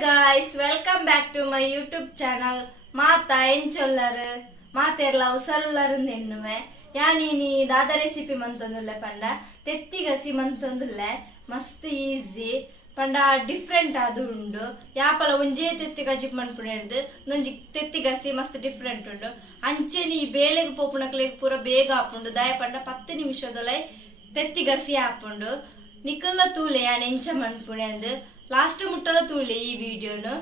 guys, welcome back to my YouTube channel. Mata enchollaru materla usarullaru nennuve yani ni dada recipe mantondulle panda tettigasi mantondulle mast easy panda different adu undu yapala onje tettigaji manpunendu nonji tettigasi mast different undu ancheni belege popunakle pura bega apundu daya panda 10 ನಿಮಿಷದೊಳಗೆ tettigasi apundu nikalla tule yani encha manpunendu last ముట్టలో తూలి ఈ వీడియోను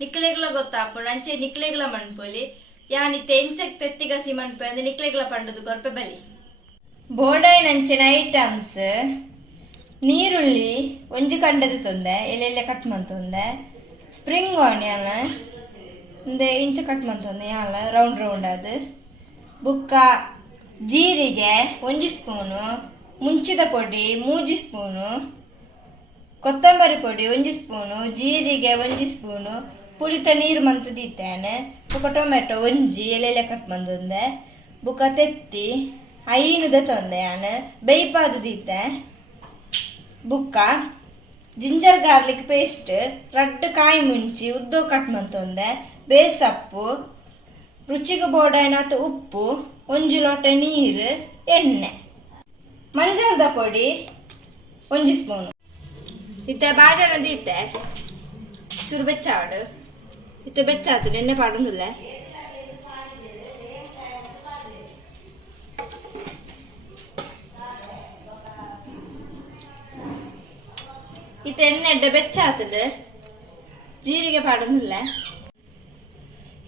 నిక్లేగల గొత్తాపడు అంచే నిక్లేగల మన్పోలి యాని తెంచక్ తెత్తిగా సిమన్పోయింది నిక్లేగల పండుదు కొరపೆ ಬಲಿ ಬೋರ್ಡೈ ನಂಚಿನ items ನೀರುಳ್ಳಿ ಒಂಜಿ ಕಂಡದ ತೊಂದೆ ಎಲೆಲೆ cut ಮಂತೊಂದೆ spring onion ಒಂದೆ ಇಂಚ ಕಟ್ ಮಂತೊಂದೆ ಯಾಲ ರೌಂಡ್ ರೌಂಡ್ ಅದು ಬುಕ್ಕ ಜೀರಿಗೆ 1 ಸ್ಪೂನು ಮುಂಚಿದ ಪೊಡಿ 3 ಸ್ಪೂನು ಕೊತ್ತಂಬರಿ ಪೊಡಿ 1 ಸ್ಪೂನು ಜೀರಿಗೆ 1 ಸ್ಪೂನು ಪುಳಿತ ನೀರು ಮಂತು ದೀತೇನೆ ಬುಕ್ಕ ಟೊಮೆಟೊ ಒಂಜಿ ಎಲೆಲೆ ಕಟ್ ಮಂದೊಂದೆ ಬುಕ್ಕ ತೆತ್ತಿ ಐನದ ತೊಂದೆ ಯಾನು ಬೇಯ್ಪಾದು ದೀತೆ ಬುಕ್ಕ ಜಿಂಜರ್ ಗಾರ್ಲಿಕ್ ಪೇಸ್ಟ್ ರಡ್ಡ್ ಕಾಯಿ ಮುಂಚಿ ಉದ್ದೋ ಕಟ್ ಮಂತೊಂದೆ ಬೇಸಪ್ಪು ರುಚಿಗೆ ಬೋಡಾಯ್ನಾತ ಉಪ್ಪು 1 ಲೋಟ ನೀರು ಎಣ್ಣೆ ಮಂಜಲ್ದ ಪೊಡಿ 1 ಸ್ಪೂನು इतने बाजार दीते सुर बेचाड़ इतने बेचाते ने पाड़ूं दुल्ले इतने एड्डे बेचाते जीरी के पाड़ूं दुल्ले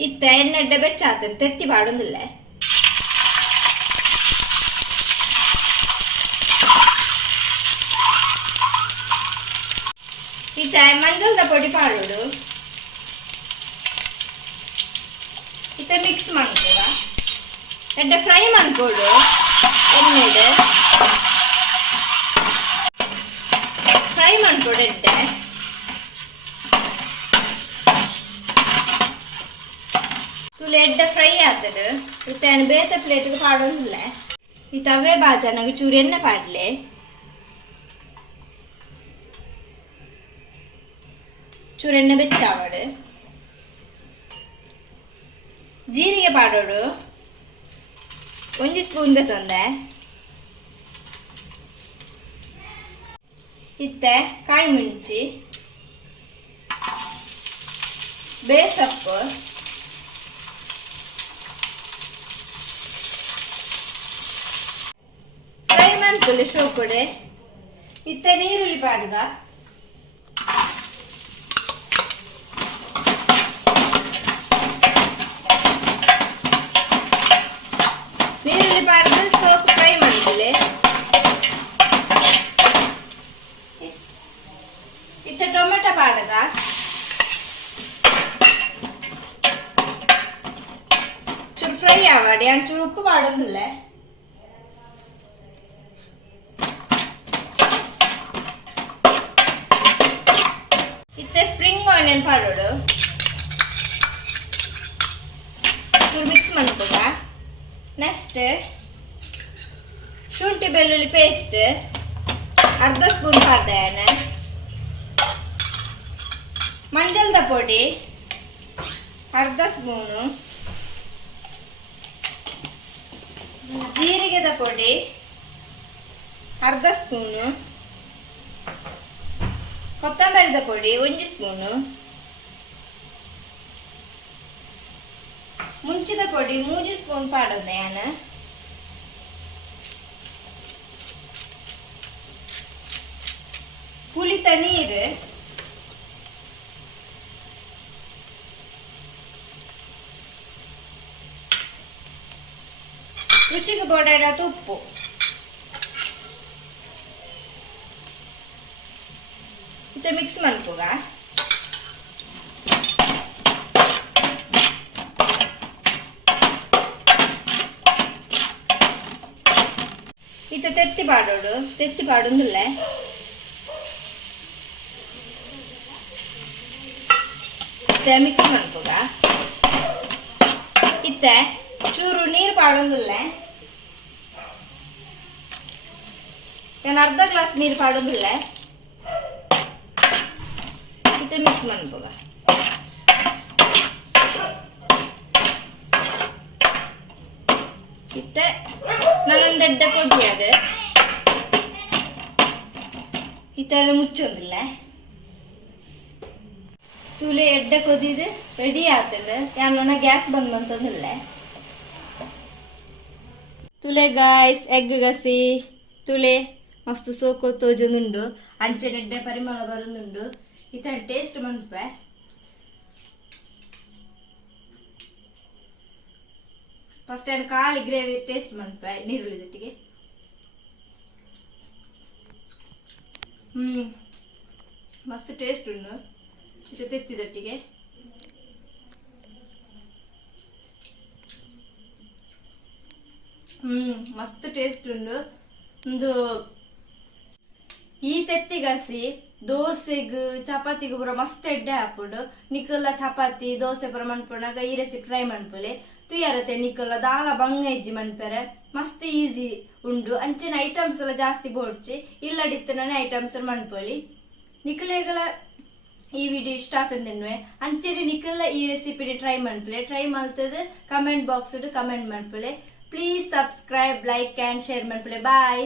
इतने एड्डे बेचाते तेत्ती पाड़ूं दुल्ले ಮಂಜಲ್ದ ಪೊಡಿ ಪಾಡೋಡು ಇತ್ತೆ ಮಿಕ್ಸ್ ಮಾಡ್ಕೋವ ಎಡ್ಡೆ ಫ್ರೈ ಮಾಡ್ಕೊಡು ಎಣ್ಣೆಡೆ ಫ್ರೈ ಮಾಡ್ಕೊಡು ಎಡ್ಡೆ ತುಳು ಎಡ್ಡೆ ಫ್ರೈ ಆತಡು ಇತ್ತೆ ಬೇತೆ ಪ್ಲೇಟ್ಗೆ ಪಾಡೋದಿಲ್ಲ ಈ ತವೆ ಬಾಜಾನಾಗ ಚೂರು ಎಣ್ಣೆ ಪಾಡ್ಲೆ ಚೂರೆಣ್ಣೆ ಬೆಚ್ಚಾವಡು ಜೀರಿಗೆ ಪಾಡೋಡು 1 ಸ್ಪೂನ್ ತೊಂದೆ ಇತ್ತೆ ಕಾಯಿ ಮುಂಚಿ ಬೇಸಪ್ಪು ಫ್ರೈ ಮಾಡ್ಕೊಳ್ಳಿ ಶೋಕೊಡೆ ಇತ್ತೆ ನೀರುಳ್ಳಿ ಪಾಡುಗ ಫ್ರೈ ಮಾಡಿದ್ಲೆ ಇತ್ತ ಟೊಮೆಟೊ ಪಾಡಗ ಚೂರು ಫ್ರೈ ಆವಾಡಿ ಅಂಚೂರು ಉಪ್ಪು ಪಾಡೊಂದಿಲ್ಲ ಇತ್ತೆ ಸ್ಪ್ರಿಂಗ್ ಆನಿಯನ್ ಪಾಡೋಡು ಚೂರು ಮಿಕ್ಸ್ ಮಾಡ್ಕೋಗ ನೆಕ್ಸ್ಟ್ ಶುಂಠಿ ಬೆಳ್ಳುಳ್ಳಿ ಪೇಸ್ಟ್ 1/2 ಸ್ಪೂನ್ ಪಾಡ್ದೇನೆ ಮಂಜಲ್ದ ಪೊಡಿ 1/2 ಸ್ಪೂನು ಜೀರಿಗೆದ ಪೊಡಿ 1/2 ಸ್ಪೂನು ಕೊತ್ತಂಬರಿದ ಪೊಡಿ 1 ಸ್ಪೂನು ಮುಂಚಿದ ಪೊಡಿ 3 ಸ್ಪೂನ್ ಪಾಡೋದೆ ನಾನು ಪುಳಿತ ನೀರು ರುಚಿಗೆ ಬೋಡಾಡ ಉಪ್ಪು ಇದು ಮಿಕ್ಸ್ ಮಾಡ್ಕೋಗ ಇತ್ತ ತೆತ್ತಿ ಪಾಡೋಡು ತೆತ್ತಿ ಪಾಡೊಂದಿಲ್ಲ ಮಿಕ್ಸ್ ಮಾಡ್ಕೋಗ ಇತ್ತೆ ಚೂರು ನೀರು ಪಾಡೊಂದಿಲ್ಲ ನಾನು 1/2 ಗ್ಲಾಸ್ ನೀರು ಪಾಡೊಂದಿಲ್ಲ ಮತ್ತೆ ಮಿಕ್ಸ್ ಮಾಡ್ಬೋಗ ಇತ್ತೆ ನಾನೊಂದು ಎಡ್ಡೆ ಕೊದ್ದಿಯಾದ ಇತ್ತೆಲ್ಲ ಮುಚ್ಚೋದಿಲ್ಲ ತುಲೆ ಎಡ್ಡೆ ಕೊದ್ದಿದ್ದು ರೆಡಿ ಆಗ್ತದೆ ಯಾನೋನ ಗ್ಯಾಸ್ ಬಂದ್ ಬಂತಂದಿಲ್ಲ ತುಲೆ ಗಾಯ್ಸ್ ಎಗ್ ಗಸಿ ತುಲೆ ಮಸ್ತ್ ಸೋಕೋ ತೋಜೊಂದುಂಡು ಅಂಚೆನೆಡ್ಡೆ ಪರಿಮಳ ಬರುಂದುಂಡು ಇತ್ತ ಟೇಸ್ಟ್ ಮನ್ಪೆ ಫಸ್ಟ್ ಏನು ಕಾಳಿ ಗ್ರೇವಿ ಟೇಸ್ಟ್ ಮನ್ಪೆ ನೀರುಳ್ಳಿ ದಟ್ಟಿಗೆ ಮಸ್ತ್ ಟೇಸ್ಟ್ ಉಂಡು ಇದು ತೆತ್ತಿದಟ್ಟಿಗೆ ಮಸ್ತ್ ಟೇಸ್ಟ್ ಉಂಡು ಒಂದು ಈ ತೆತ್ತಿಗಸಿ ದೋಸೆಗ್ ಚಪಾತಿಗೂ ಪೂರ ಮಸ್ತ್ ಎಡ್ಡೆ ಹಾಪುಂಡು ನಿಕ್ಕಲ್ಲ ಚಪಾತಿ ದೋಸೆ ಪೂರ ಮನ್ಪುನಾಗ ಈ ರೆಸಿಪಿ ಟ್ರೈ ಮನ್ಪುಲೆ ತುಯಾರತೆ ನಿಕ್ಕಲ್ಲ ದಾಲ ಬಂಗ ಇಜ್ಜಿ ಮನ್ಪೆರೆ ಮಸ್ತ್ ಈಸಿ ಉಂಡು ಅಂಚಿನ ಐಟಮ್ಸ್ ಎಲ್ಲ ಜಾಸ್ತಿ ಬೋಡ್ಚಿ ಇಲ್ಲಡಿತ್ತನೇ ಐಟಮ್ಸ್ ಮನ್ಪೊಲಿ ನಿಕ್ಕಲೆಗಳ ಈ ವಿಡಿಯೋ ಇಷ್ಟ ಆತಂದೆನ್ವೆ ಅಂಚೆಡಿ ನಿಕ್ಕಲ್ಲ ಈ ರೆಸಿಪಿ ಟ್ರೈ ಮನ್ಪುಲೆ ಟ್ರೈ ಮಲ್ತದ ಕಮೆಂಟ್ ಬಾಕ್ಸ್ ಕಮೆಂಟ್ ಮನ್ಪುಲೆ please subscribe like and share ಮನ್ಪುಲೆ ಬಾಯ್.